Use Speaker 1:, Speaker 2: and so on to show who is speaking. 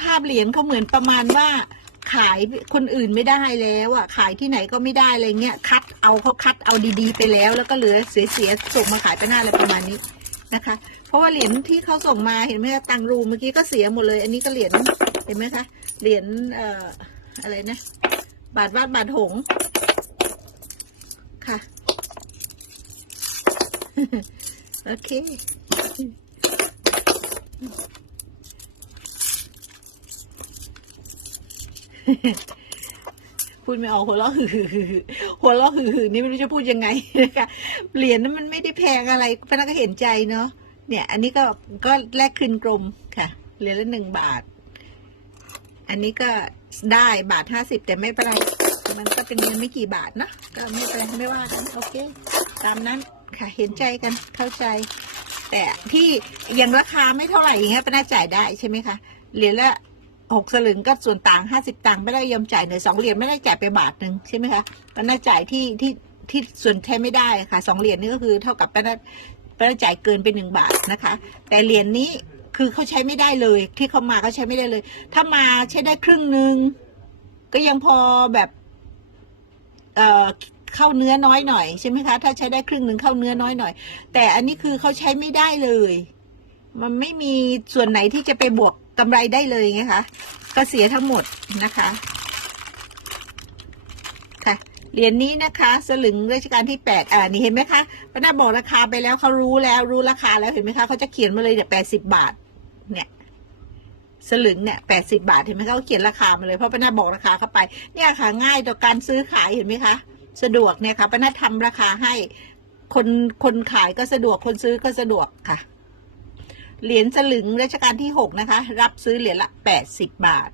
Speaker 1: ภาพเหรียญเขาเหมือนประมาณว่า ขายคนอื่นไม่ได้แล้วอะ ขายที่ไหนก็ไม่ได้อะไรเงี้ย คัดเอาเขาคัดเอาดีๆ ไปแล้ว แล้วก็เหลือเสียๆส่งมาขายไปหน้าอะไรประมาณนี้นะคะ เพราะว่าเหรียญที่เขาส่งมาเห็นไหมคะตังรูเมื่อกี้ก็เสียหมดเลย อันนี้ก็เหรียญเห็นไหมคะ เหรียญเอ่ออะไรนะ บาทวาดบาทหงค่ะ โอเค พูดไม่ออกหัวเราะหือหื้อหัวเราะหือหือนี่ไม่รู้จะพูดยังไงนะคะเหรียญนั้นมันไม่ได้แพงอะไรพนักก็เห็นใจเนาะเนี่ย อันนี้ก็ก็แลกคืนกลมค่ะเหรียญละหนึ่งบาท อันนี้ก็ได้บาทห้าสิบแต่ไม่เป็นไรมันก็เป็นเงินไม่กี่บาทนะก็ไม่เป็นไรไม่ว่ากันโอเค ตามนั้นค่ะเห็นใจกันเข้าใจ แต่ที่ยังราคาไม่เท่าไหร่อย่างเงี้ยป้าน่าจ่ายได้ใช่ไหมคะเหรียญละ หกสลึงก็ส่วนต่างห้าสิบตังค์ไม่ได้ยอมจ่ายเหนือสองเหรียญไม่ได้จ่ายไปบาทหนึ่งใช่ไหมคะป้าน่าจ่ายที่ที่ที่ส่วนแท้ไม่ได้ค่ะสองเหรียญนี่ก็คือเท่ากับป้าน่าป้าน่าจ่ายเกินไปหนึ่งบาทนะคะ แต่เหรียญนี้คือเขาใช้ไม่ได้เลย ที่เขามาเขาใช้ไม่ได้เลย ถ้ามาใช้ได้ครึ่งหนึ่งก็ยังพอแบบเอ่อเข้าเนื้อน้อยหน่อยใช่ไหมคะถ้าใช้ได้ครึ่งหนึ่งเข้าเนื้อน้อยหน่อย แต่อันนี้คือเขาใช้ไม่ได้เลย มันไม่มีส่วนไหนที่จะไปบวก กำไรได้เลยไงคะก็เสียทั้งหมดนะคะค่ะเหรียญนี้นะคะ สลึงรัชกาลที่แปดอ่านี่เห็นไหมคะป้านาบอกราคาไปแล้วเขารู้แล้วรู้ราคาแล้วเห็นไหมคะเขาจะเขียนมาเลยเนี่ยแปดสิบาท เนี่ยสลึงเนี่ยแปดสิบาทเห็นไหมเขาเขียนราคามาเลยเพราะป้านาบอกราคาเข้าไป เนี่ยค่ะง่ายต่อการซื้อขายเห็นไหมคะ สะดวกเนี่ยค่ะป้านาทำราคาให้ คนคนขายก็สะดวกคนซื้อก็สะดวกค่ะ เหรียญสลึงรัชกาลที่หกนะคะ รับซื้อเหรียญละแปดสิบบาท